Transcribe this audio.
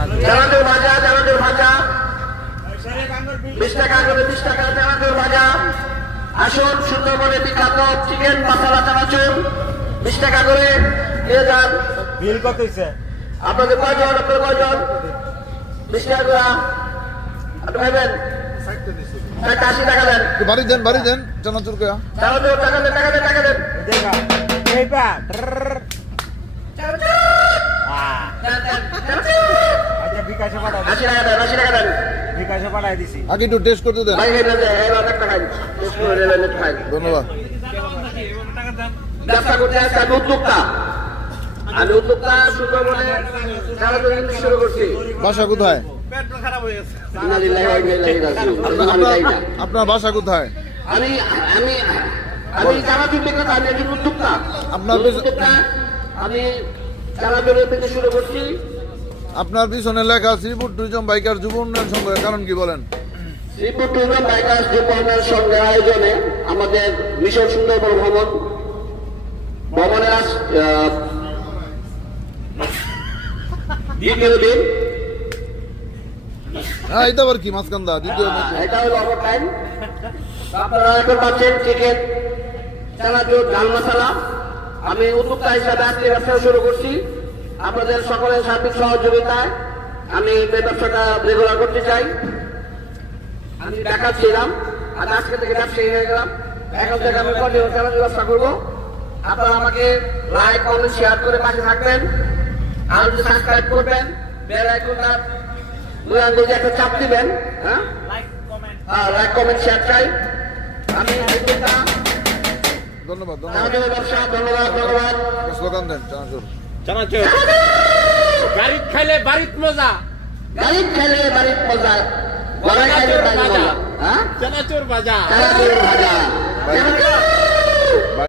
চানাচুর ভাজা 20 টাকা করে 20 টাকা চানাচুর ভাজা। আসুন সুন্দরবনে বিখ্যাত চিকেন মশলা চানাচুর 20 টাকা করে নিয়ে যান। বিল কত হইছে? আপনাদের কয়জন? 20 টাকা করে আপনি ভাইবেন 80 টাকা দেন। বাড়ি দেন চানাচুর কে চানাচুর টাকা দেন। দেখা এইবা আচ্ছা বিকাশে পাঠাও। 80 টাকা দেন। বিকাশে পাঠাই দিছি। আগে একটু টেস্ট করতে দেন। ভাই অনেক টাকা ধন্যবাদ। ব্যবসা করতে আসছে আমি উদ্যোক্তা সুন্দরবনে চানাচুর শুরু করছি। বাসা কোথায়? আপনার বাসা কোথায়? আমি চানাচুর বিক্রেতা, আমি একজন উদ্যোক্তা। আমি চানাচুরের বিক্রি শুরু করছি। আপনার পিছনে লেখা শ্রীপুর ট্যুরিজম বাইকার যুব উন্নয়ন সংঘের কারণ কি বলেন? শ্রীপুর ট্যুরিজম বাইকার যুব উন্নয়ন সংঘের আয়োজনে আমাদের মিশন সুন্দরবন ভ্রমণের দ্বিতীয় দিন। হ্যাঁ, এটা আবার কি মাঝখান্দা দ্বিতীয়? এটা হলো ওভারটাইম। আপনারা এখন পাচ্ছেন চিকেন চানাচুর ডাল মশলা। আমি উদ্যোক্তা হিসাবে আজকে ব্যবসা শুরু করছি। আপনাদের সকলের সার্বিক সহযোগিতায় আমি এই ব্যবসাটা রেগুলার করতে চাই। আমি দেখাচ্ছিলাম আর আজকে থেকে ব্যবসায়ী হয়ে গেলাম। এখন থেকে আমি কন্টিনিউ চানাচুর ব্যবসা করবো। আপনারা আমাকে লাইক কমেন্ট শেয়ার করে পাশে থাকবেন আর সাবস্ক্রাইব করবেন। বেল আইকনটা দুই আঙ্গুল দিয়ে একটা চাপ দিবেন। হ্যাঁ, লাইক কমেন্ট শেয়ার চাই। আমি ধন্যবাদ। ব্যবসা ধন্যবাদ। স্লোগান দেন চানাচুর। চানাচুর গাড়িত খাইলে বাড়িত মজা। গড়াই খাইলে বাড়িত মজা। চানাচুর ভাজা। চানাচুর ভাজা।